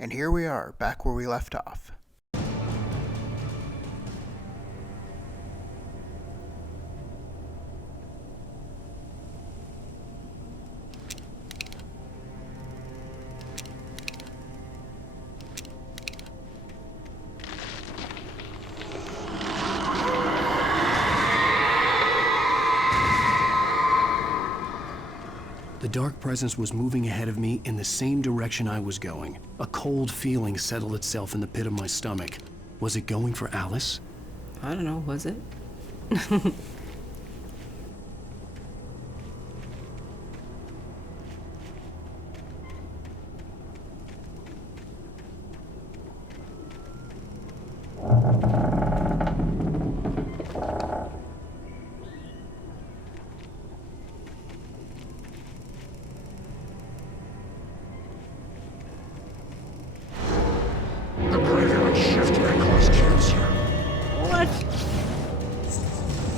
And here we are, back where we left off. The dark presence was moving ahead of me in the same direction I was going. A cold feeling settled itself in the pit of my stomach. Was it going for Alice? I don't know, was it?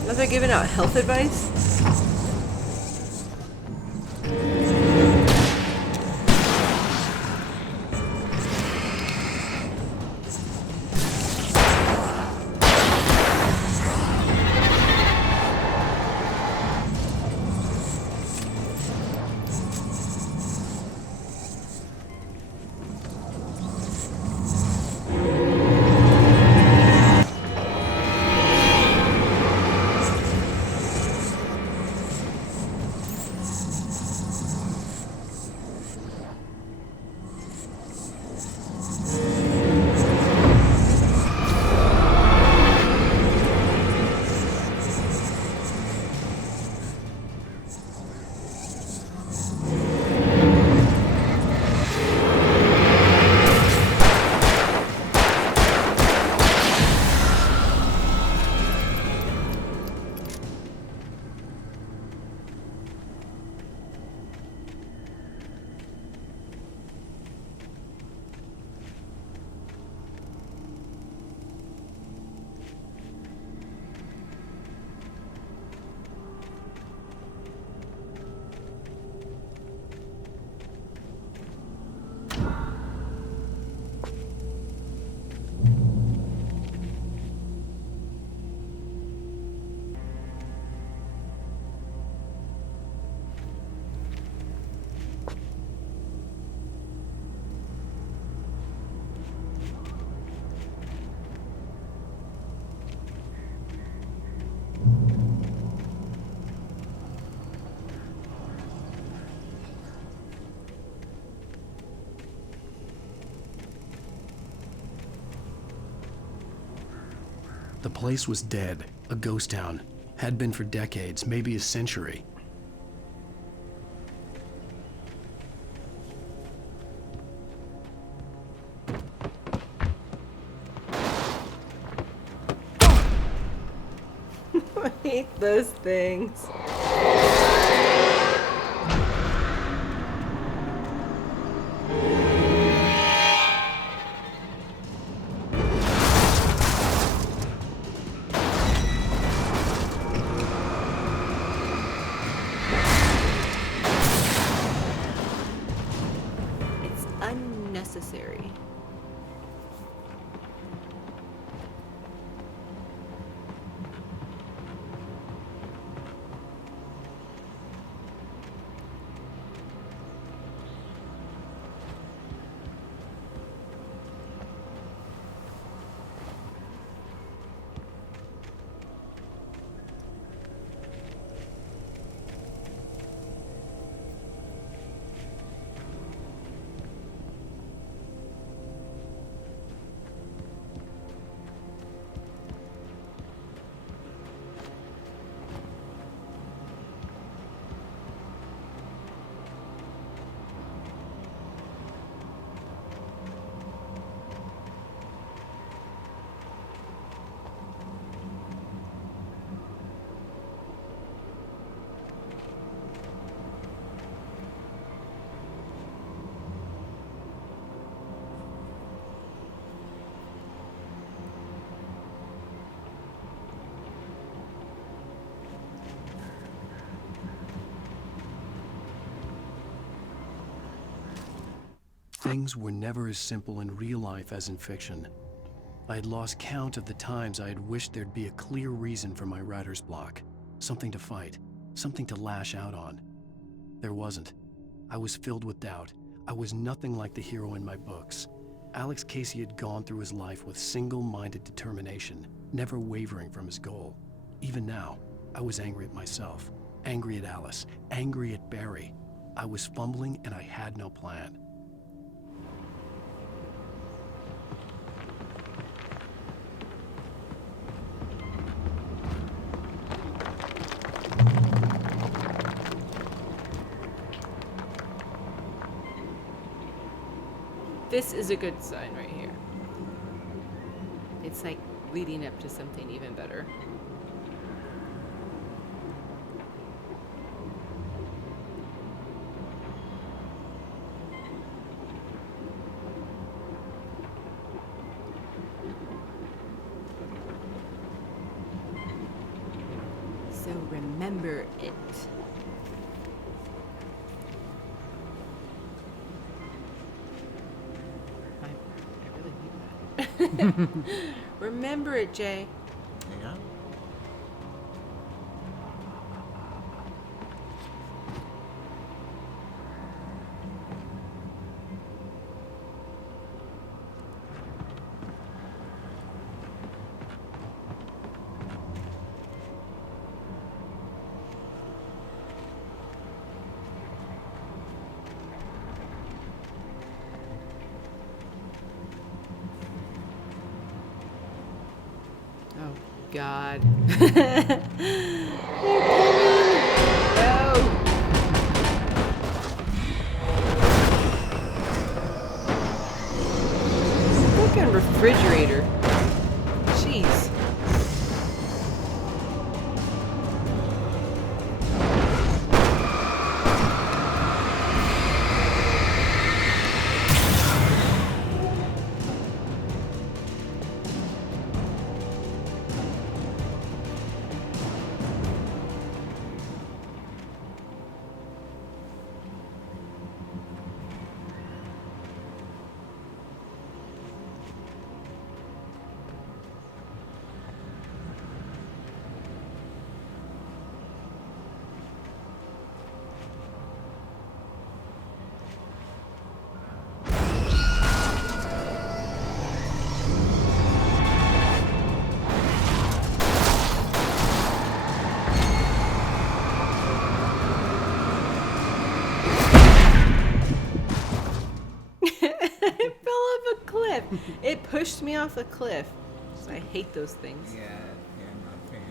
Was I giving out health advice? The place was dead, a ghost town. Had been for decades, maybe a century. I hate those things. It's unnecessary. things were never as simple in real life as in fiction. I had lost count of the times I had wished there'd be a clear reason for my writer's block. Something to fight, something to lash out on. There wasn't. I was filled with doubt. I was nothing like the hero in my books. Alex Casey had gone through his life with single-minded determination, never wavering from his goal. Even now, I was angry at myself, angry at Alice, angry at Barry. I was fumbling and I had no plan. This is a good sign right here. It's like leading up to something even better. So remember it. Remember it, Jay. Yeah. Oh, God. They're coming. No. Fucking refrigerator. Jeez. I fell off a cliff. It pushed me off a cliff. I hate those things. Yeah, I'm not a fan.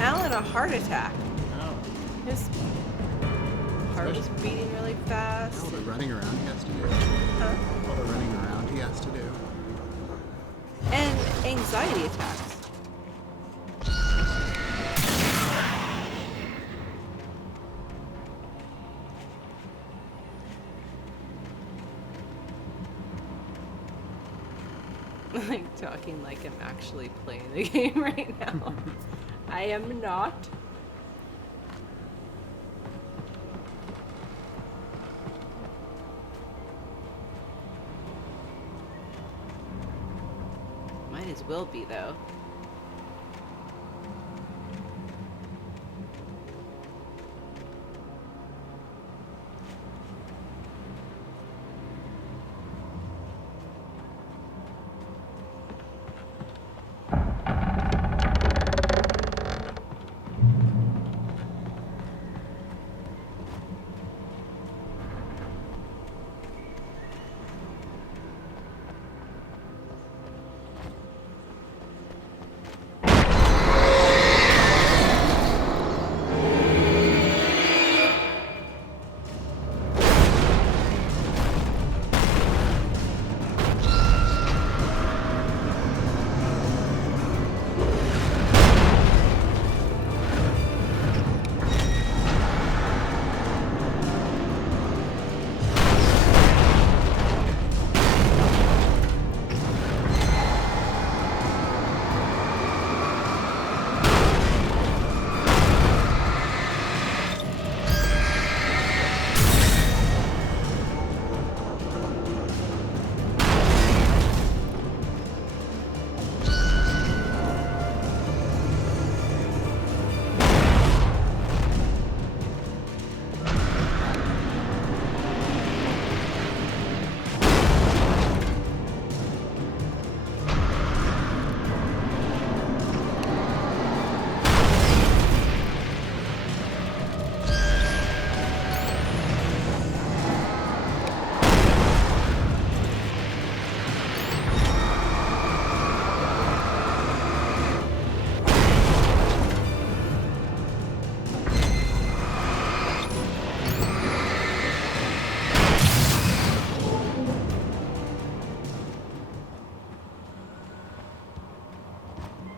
Alan a heart attack. Oh. His heart was beating really fast. All the running around he has to do. Huh? All the running around he has to do. And anxiety attacks. Like talking like I'm actually playing the game right now. I am not. Might as well be though.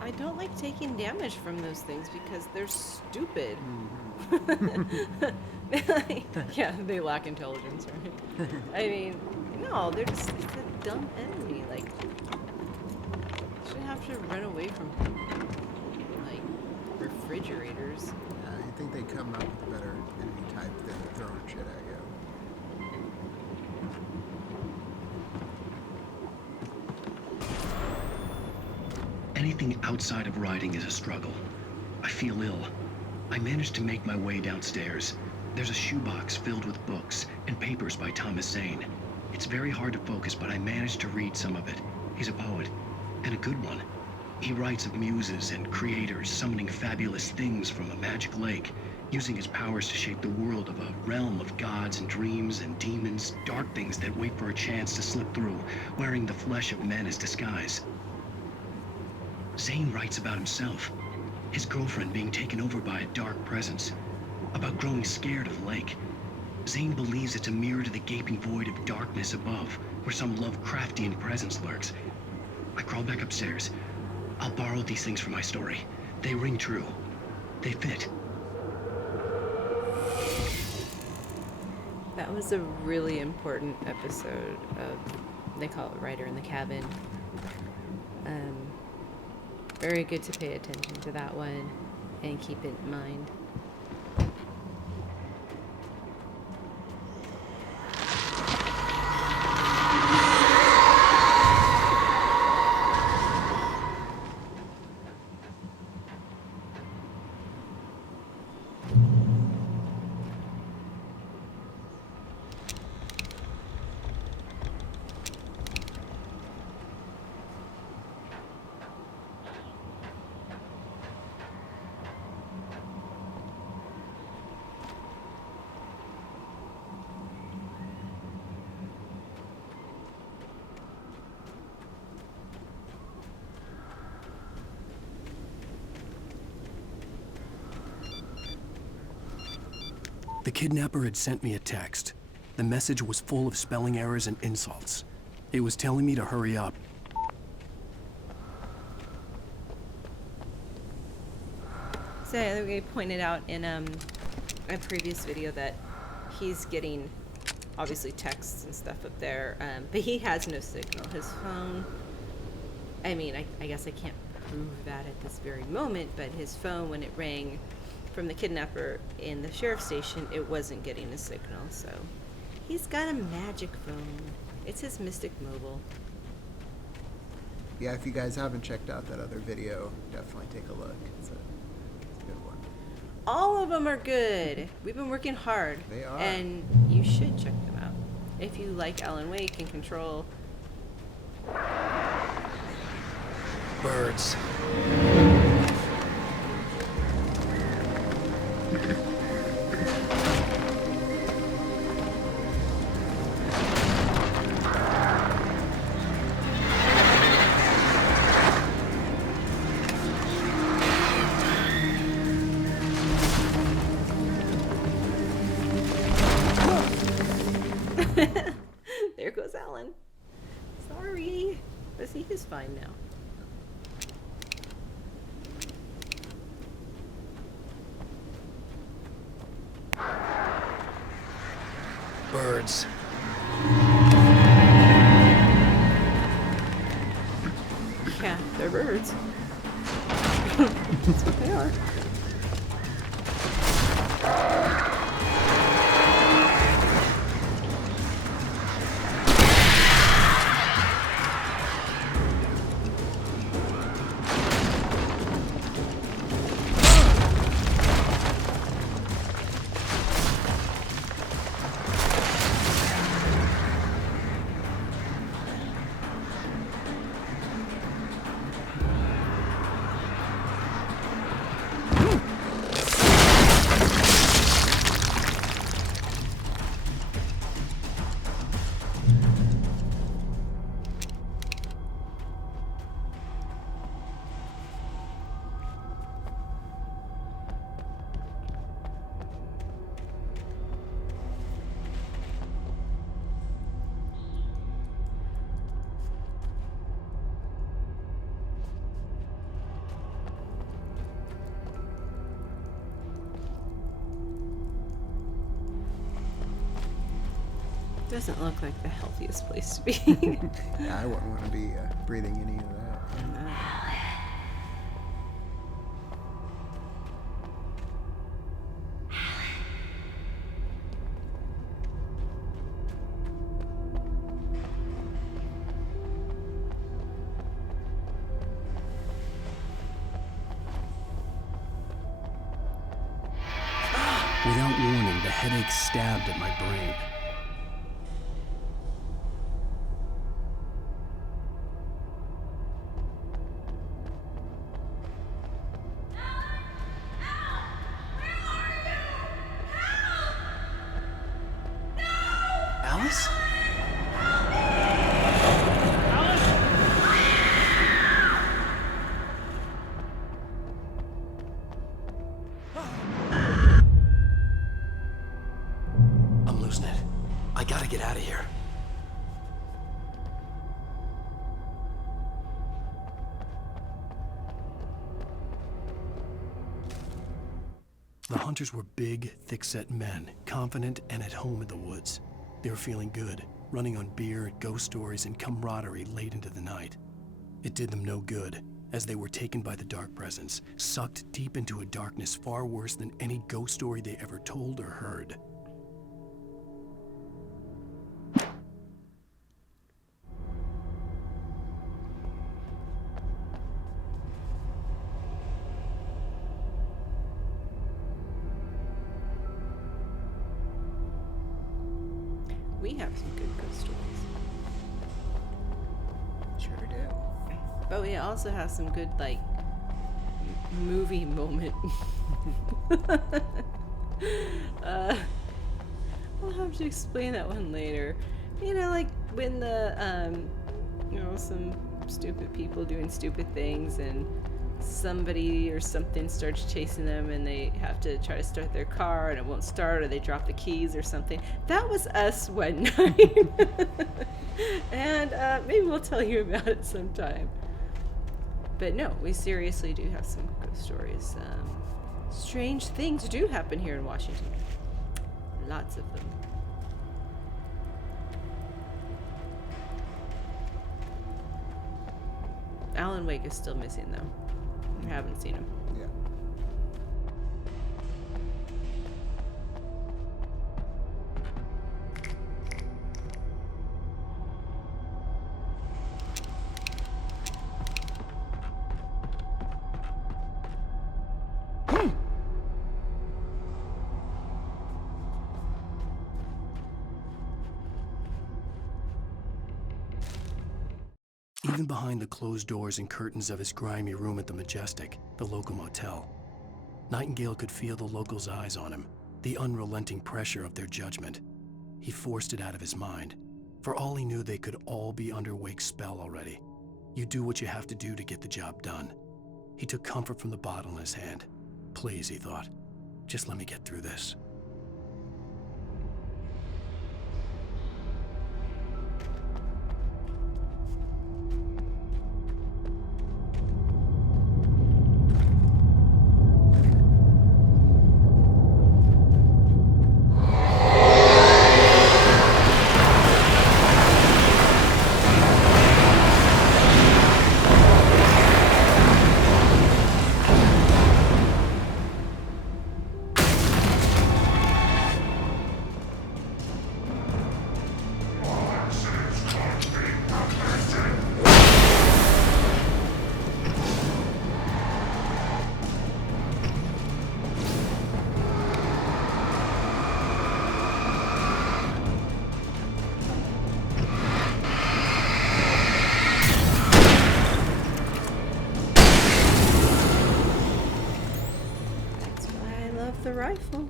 I don't like taking damage from those things because they're stupid. Yeah, they lack intelligence, right? I mean, no, they're just it's a dumb enemy. Like, you shouldn't have to run away from like refrigerators. Yeah, I think they come up with a better enemy type than throwing shit at you. Anything outside of riding is a struggle. I feel ill. I managed to make my way downstairs. There's a shoebox filled with books and papers by Thomas Zane. It's very hard to focus, but I managed to read some of it. He's a poet, and a good one. He writes of muses and creators summoning fabulous things from a magic lake, using his powers to shape the world of a realm of gods and dreams and demons, dark things that wait for a chance to slip through, wearing the flesh of men as disguise. Zane writes about himself, his girlfriend being taken over by a dark presence, about growing scared of the lake. Zane believes it's a mirror to the gaping void of darkness above, where some Lovecraftian presence lurks. I crawl back upstairs. I'll borrow these things for my story. They ring true. They fit. That was a really important episode of, they call it Writer in the Cabin. Very good to pay attention to that one and keep it in mind. The kidnapper had sent me a text. The message was full of spelling errors and insults. It was telling me to hurry up. So I think we pointed out in a previous video that he's getting obviously texts and stuff up there, but he has no signal. His phone I mean, I guess I can't prove that at this very moment, but his phone, when it rang from the kidnapper in the sheriff's station, it wasn't getting a signal, so he's got a magic phone. It's his Mystic Mobile. Yeah, if you guys haven't checked out that other video, definitely take a look. It's a good one. All of them are good. We've been working hard. They are. And you should check them out. If you like Alan Wake and Control. Birds. There goes Alan. Sorry. But see, he's fine now. Birds. Yeah, they're birds. That's what they are. Doesn't look like the healthiest place to be. Yeah, I wouldn't want to be breathing any of that. Without warning, the headache stabbed at my brain. Alice? I'm losing it. I gotta get out of here. The hunters were big, thick-set men, confident and at home in the woods. They were feeling good, running on beer, ghost stories, and camaraderie late into the night. It did them no good, as they were taken by the dark presence, sucked deep into a darkness far worse than any ghost story they ever told or heard. We have some good ghost stories. Sure do. But we also have some good, like, movie moment. I'll have to explain that one later. You know, like when the, some stupid people doing stupid things and somebody or something starts chasing them and they have to try to start their car and it won't start, or they drop the keys or something. That was us one night. And maybe we'll tell you about it sometime. But no, we seriously do have some ghost stories. Strange things do happen here in Washington. Lots of them. Alan Wake is still missing though. I haven't seen him. Yeah. Even behind the closed doors and curtains of his grimy room at the Majestic, the local motel, Nightingale could feel the locals' eyes on him, the unrelenting pressure of their judgment. He forced it out of his mind. For all he knew, they could all be under Wake's spell already. You do what you have to do to get the job done. He took comfort from the bottle in his hand. Please, he thought, just let me get through this. The rifle.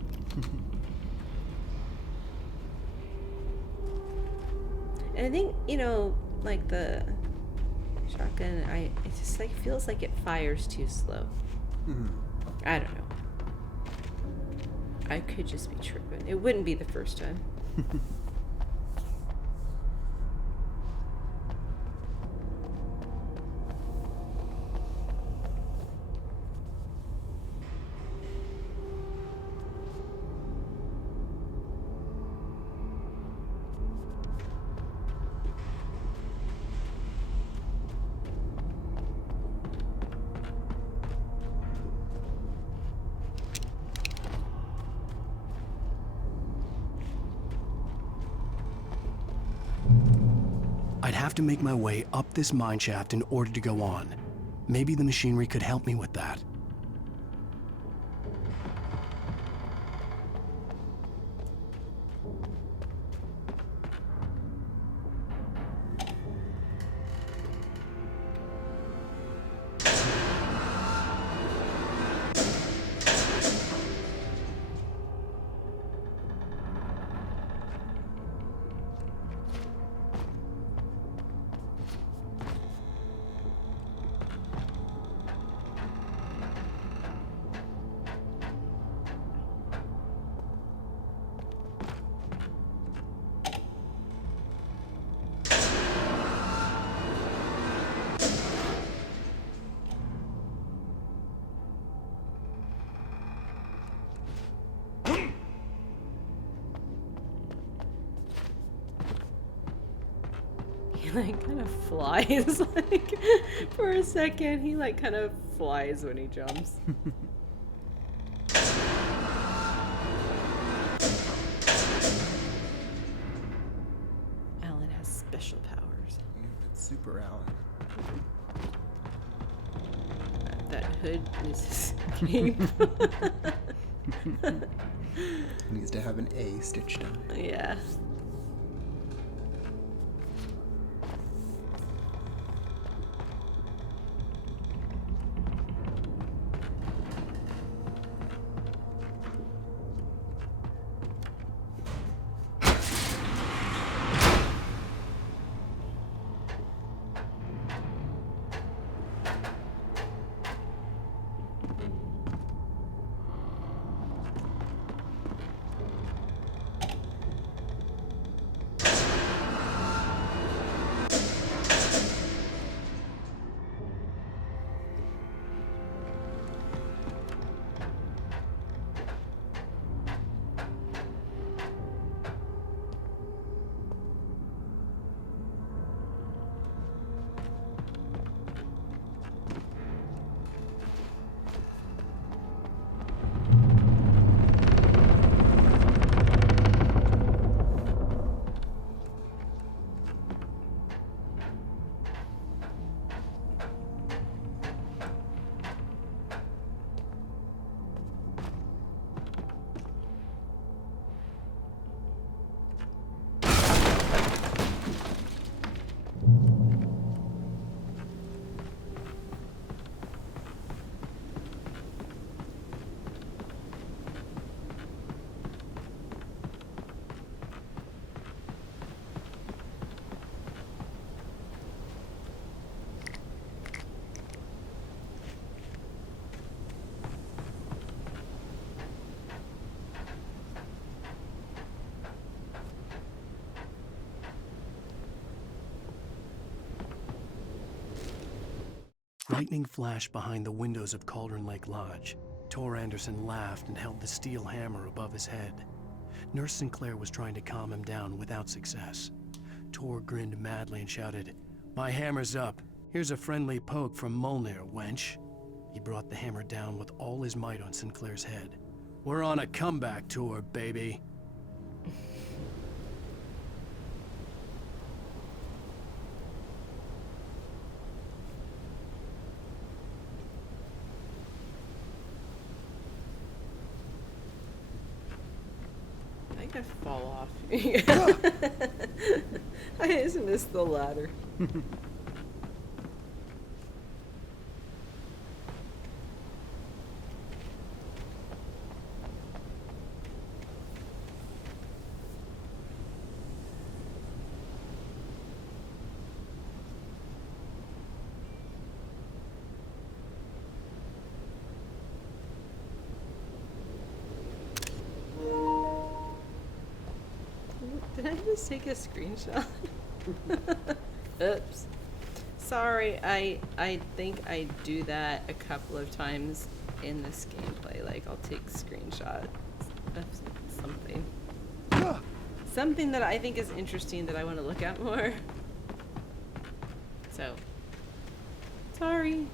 And I think, you know, like the shotgun, it just like feels like it fires too slow. I don't know. I could just be tripping. It wouldn't be the first time. I'd have to make my way up this mine shaft in order to go on. Maybe the machinery could help me with that. He like kind of flies, like for a second. He like kind of flies when he jumps. Alan has special powers. It's Super Alan. That hood is his cape. Needs to have an A stitched on it. Yeah. Lightning flashed behind the windows of Cauldron Lake Lodge. Tor Anderson laughed and held the steel hammer above his head. Nurse Sinclair was trying to calm him down without success. Tor grinned madly and shouted, "My hammer's up. Here's a friendly poke from Molnir, wench." He brought the hammer down with all his might on Sinclair's head. "We're on a comeback tour, baby." I could fall off. I just missed the ladder. Did I just take a screenshot? Oops. Sorry, I think I do that a couple of times in this gameplay. Like, I'll take screenshots of something. Something that I think is interesting that I want to look at more. So, sorry.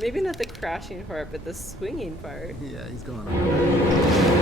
Maybe not the crashing part, but the swinging part. Yeah, he's going on.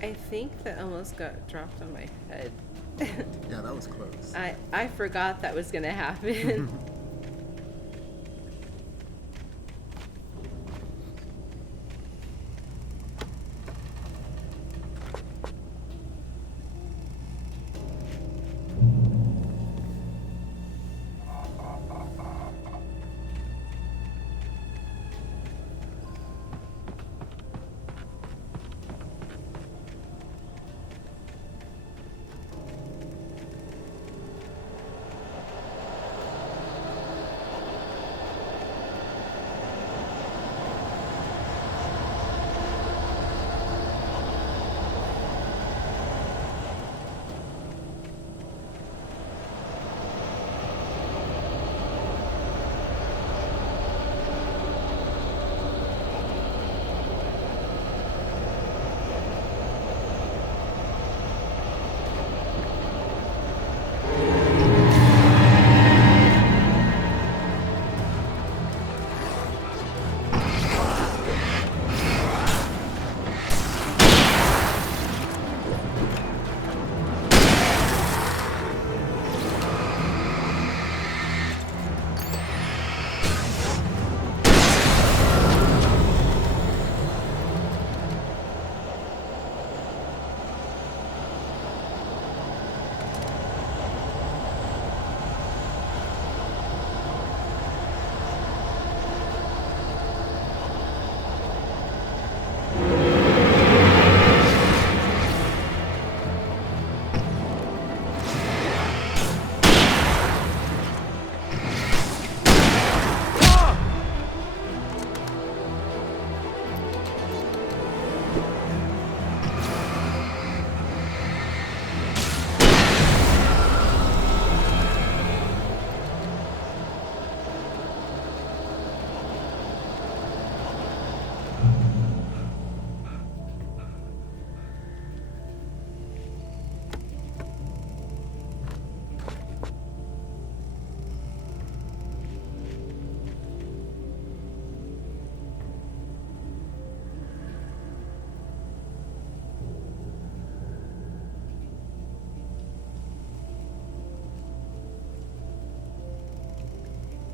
I think that almost got dropped on my head. Yeah, that was close. I forgot that was gonna happen.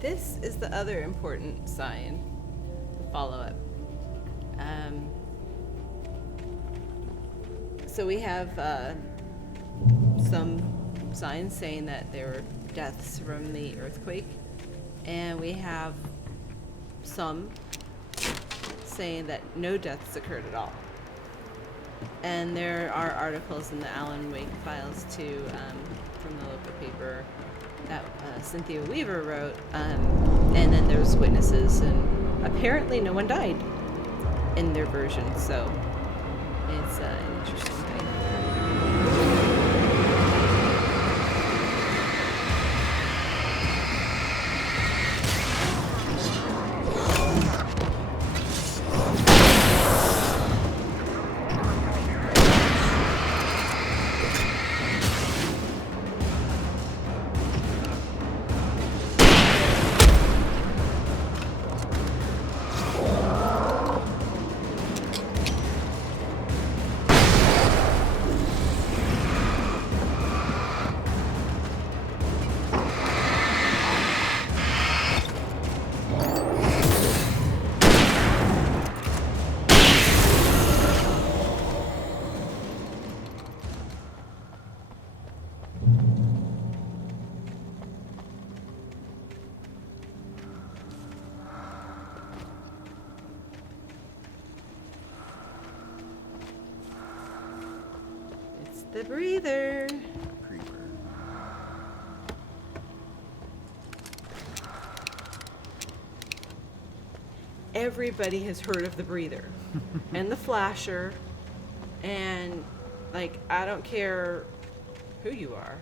this is the other important sign. The follow-up. So we have some signs saying that there were deaths from the earthquake, and we have some saying that no deaths occurred at all. And there are articles in the Alan Wake files too, from the local paper that Cynthia Weaver wrote, and then there's witnesses, and apparently no one died in their version, so it's an interesting thing. The breather. Creeper. Everybody has heard of the breather and the flasher, and like, I don't care who you are.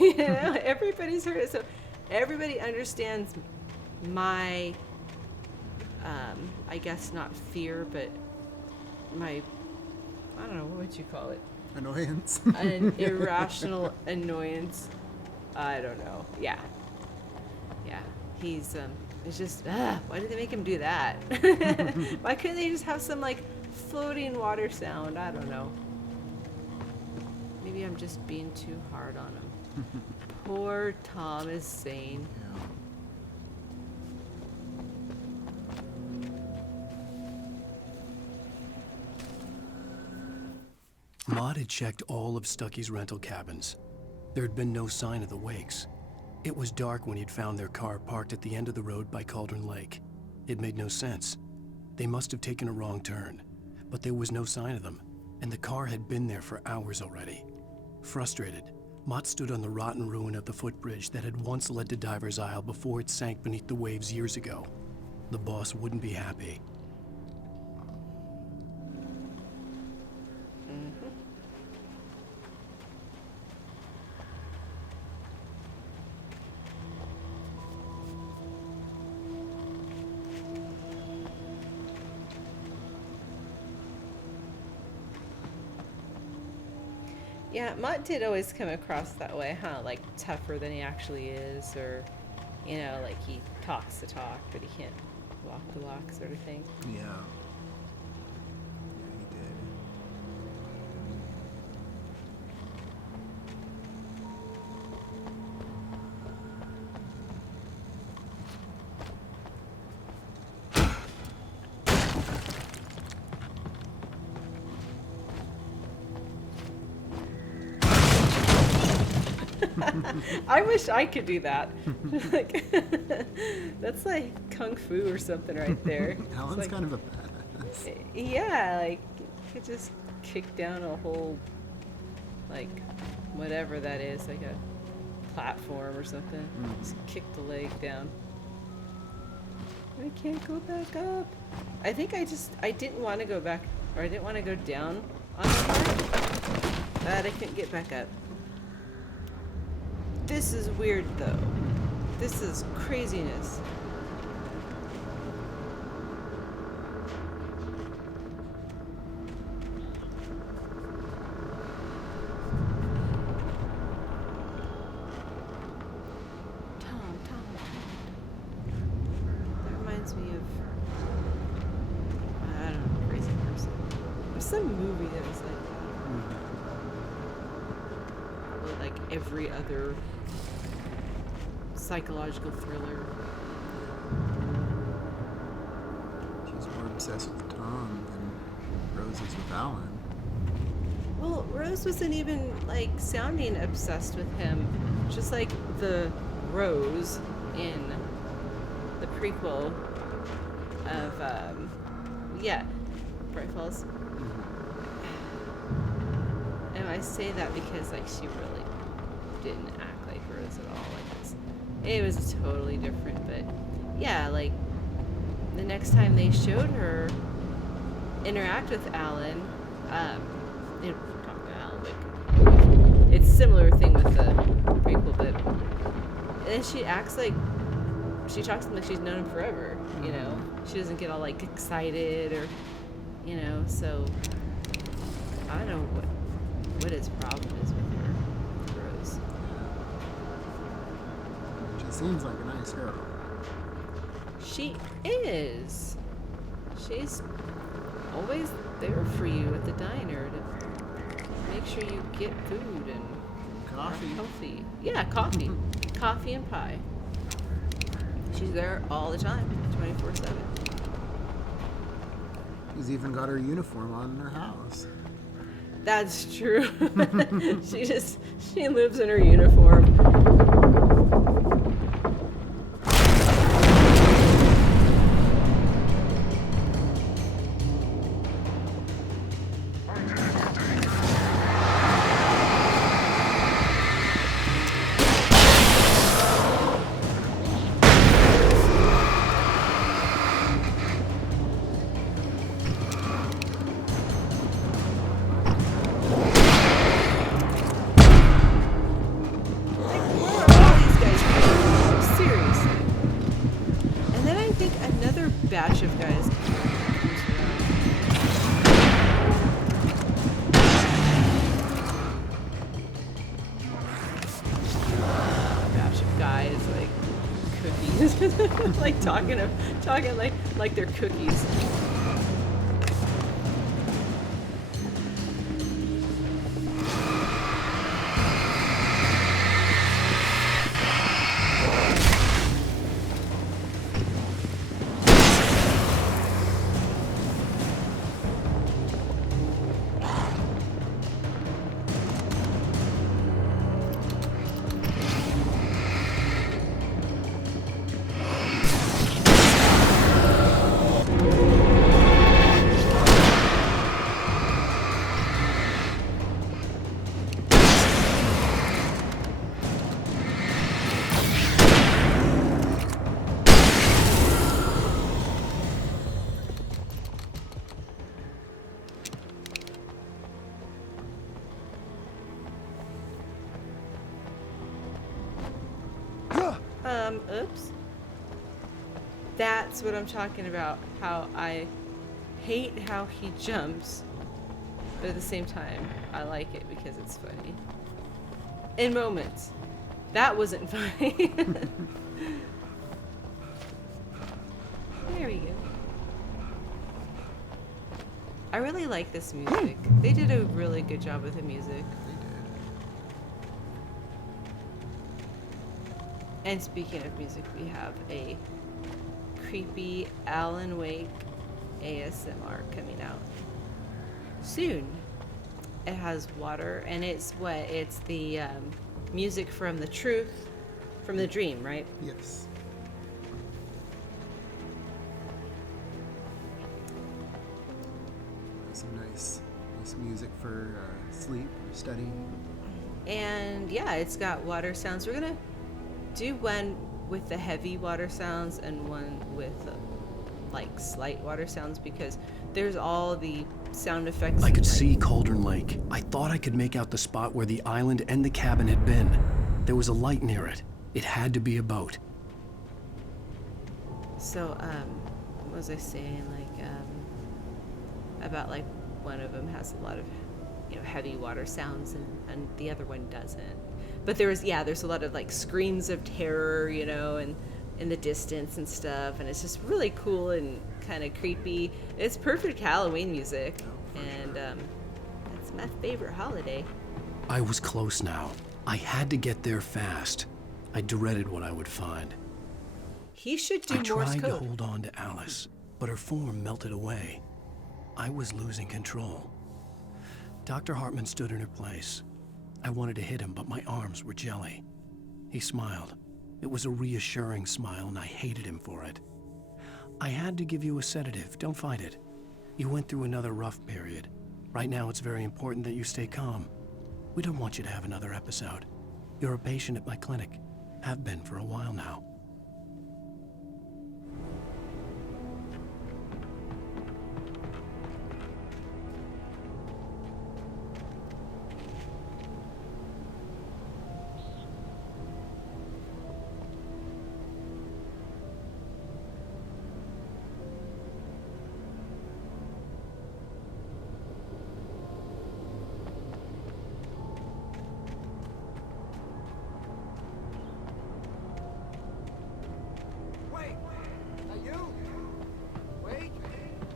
You know, everybody's heard it. So everybody understands my, I guess not fear, but my, I don't know, what would you call it? Annoyance. An irrational annoyance. I don't know. Yeah. Yeah. He's, it's just, why did they make him do that? Why couldn't they just have some, like, floating water sound? I don't know. Maybe I'm just being too hard on him. Poor Tom is sane. Yeah. Maud had checked all of Stucky's rental cabins. There had been no sign of the Wakes. It was dark when he'd found their car parked at the end of the road by Cauldron Lake. It made no sense. They must have taken a wrong turn, but there was no sign of them, and the car had been there for hours already. Frustrated, Mott stood on the rotten ruin of the footbridge that had once led to Diver's Isle before it sank beneath the waves years ago. The boss wouldn't be happy. Yeah, Mutt did always come across that way, huh? Like, tougher than he actually is, or, you know, like he talks the talk, but he can't walk the walk, sort of thing. Yeah. Yeah, he did. I wish I could do that. Like, that's like kung fu or something right there. Alan's like, kind of a badass. yeah, like, you could just kick down a whole, like, whatever that is, like a platform or something. Just kick the leg down. I can't go back up. I think I didn't want to go back, or I didn't want to go down on the part, but I couldn't get back up. This is weird, though. This is craziness. Tom. That reminds me of, I don't know, crazy person. There's some movie that was like that. Or like every other psychological thriller obsessed with Tom than Rose is with Alan. Well, Rose wasn't even like sounding obsessed with him, just like the Rose in the prequel of Bright Falls. And I say that because like she really didn't act like Rose at all. Like it was totally different. But yeah, like the next time they showed her interact with Alan, talking to Alan Wake, it's a similar thing with the prequel, but and she acts like she talks to him like she's known him forever. You know, she doesn't get all like excited or, you know. So I don't know what his problem is with her, Rose. She seems like a nice girl. She is. She's always there for you at the diner to make sure you get food and Coffee. are healthy. Yeah, coffee. Coffee and pie. She's there all the time, 24/7. She's even got her uniform on in her house. That's true. She lives in her uniform. Batch of guys comes around. Batch of guys like cookies, like talking like they're cookies. Oops. That's what I'm talking about. How I hate how he jumps, but at the same time, I like it because it's funny. In moments. That wasn't funny. There we go. I really like this music. They did a really good job with the music. And speaking of music, we have a creepy Alan Wake ASMR coming out soon. It has water, and it's the music from the truth, from the dream, right? Yes. Some nice music for sleep, studying. And yeah, it's got water sounds. We're gonna do one with the heavy water sounds and one with like slight water sounds, because there's all the sound effects. I could see Cauldron Lake. I thought I could make out the spot where the island and the cabin had been. There was a light near it. It had to be a boat. So, what was I saying? Like, about like one of them has a lot of, heavy water sounds and the other one doesn't. But there's a lot of like screams of terror, and in the distance and stuff, and it's just really cool and kind of creepy. It's perfect Halloween music, and it's my favorite holiday. I was close now. I had to get there fast. I dreaded what I would find. He should do I Morse tried to code. hold on to Alice, but her form melted away. I was losing control. Dr. Hartman stood in her place. I wanted to hit him, but my arms were jelly. He smiled. It was a reassuring smile, and I hated him for it. I had to give you a sedative. Don't fight it. You went through another rough period. Right now, it's very important that you stay calm. We don't want you to have another episode. You're a patient at my clinic. Have been for a while now.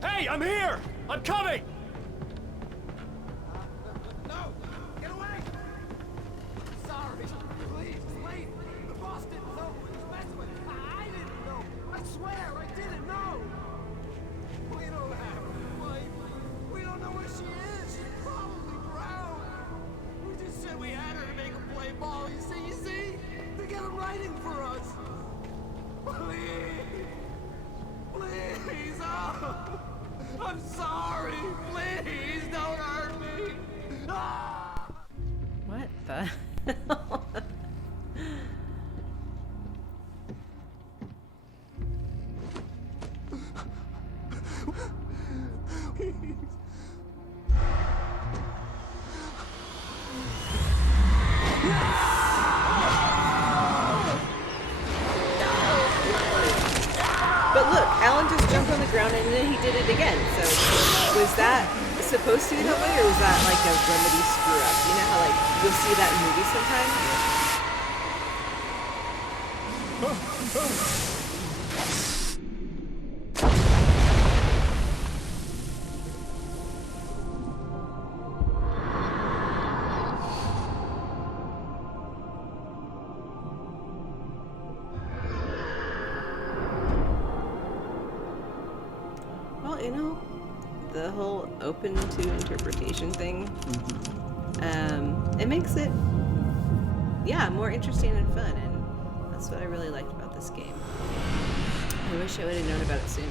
Hey, I'm here! I'm coming! No! Get away! Sorry. Please, it's late. The boss didn't know who he was messing with. I didn't know. I swear, I didn't know. We don't have her, Blake. We don't know where she is. She's probably drowned. We just said we had her to make her play ball. You see? They get him writing for us. Please. Please, oh. I'm sorry. Please don't hurt me. Ah! What the hell? But look, Alan just jumped on the ground and then he did it again. So was that supposed to be that way, or was that like a Remedy screw up? You know how like you'll see that in movies sometimes? Well, you know, the whole open to interpretation thing, it makes it, yeah, more interesting and fun, and that's what I really liked about this game. I wish I would have known about it sooner.